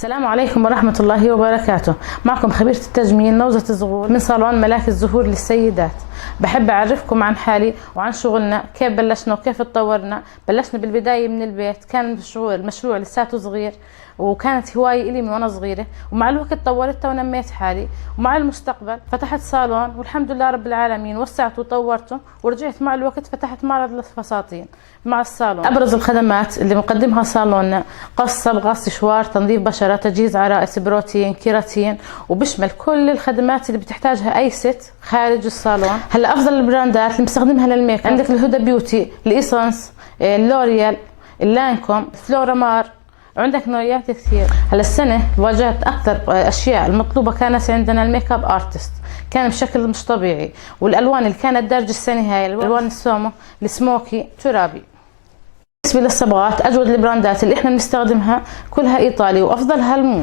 السلام عليكم ورحمة الله وبركاته. معكم خبيرة التجميل نوزة الزغول من صالون ملاك الزهور للسيدات. بحب أعرفكم عن حالي وعن شغلنا، كيف بلشنا وكيف اتطورنا. بلشنا بالبداية من البيت، كان المشروع لساته صغير وكانت هواية إلي من وأنا صغيرة، ومع الوقت طورتها ونميت حالي، ومع المستقبل فتحت صالون والحمد لله رب العالمين، وسعته وطورته ورجعت مع الوقت فتحت معرض للفساتين مع الصالون. أبرز الخدمات اللي مقدمها صالوننا: قص صبغة، سشوار، تنظيف بشرة، تجهيز عرائس، بروتين، كيراتين، وبشمل كل الخدمات اللي بتحتاجها أي ست خارج الصالون. هلا أفضل البراندات اللي بنستخدمها للميك اب: عندك الهدى بيوتي، الإيسانس، اللوريال، اللانكوم، فلورامار، وعندك نوعيات كثير. هلا السنة واجهت أكثر أشياء المطلوبة كانت عندنا الميك اب ارتست، كان بشكل مش طبيعي، والألوان اللي كانت دارجة السنة هاي الألوان السومو، السموكي، ترابي. بالنسبة للصبغات، أجود البراندات اللي احنا بنستخدمها كلها إيطالي وأفضلها المو.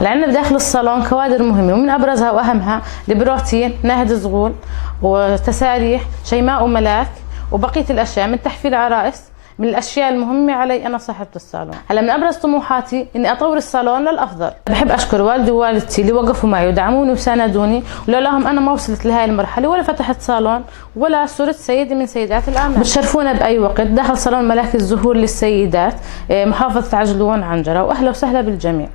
هلا عندنا بداخل الصالون كوادر مهمة، ومن أبرزها وأهمها البروتين، ناهد الزغول، وتساريح، شيماء وملاك، وبقية الأشياء من تحفيل عرائس من الاشياء المهمه علي انا صاحبه الصالون. هلا من ابرز طموحاتي اني اطور الصالون للافضل. بحب اشكر والدي ووالدتي اللي وقفوا معي ودعموني وساندوني، ولولاهم انا ما وصلت لهي المرحله ولا فتحت صالون ولا صرت سيده من سيدات الاعمال. بتشرفونا باي وقت داخل صالون ملاك الزهور للسيدات، محافظه عجلون عنجره، واهلا وسهلا بالجميع.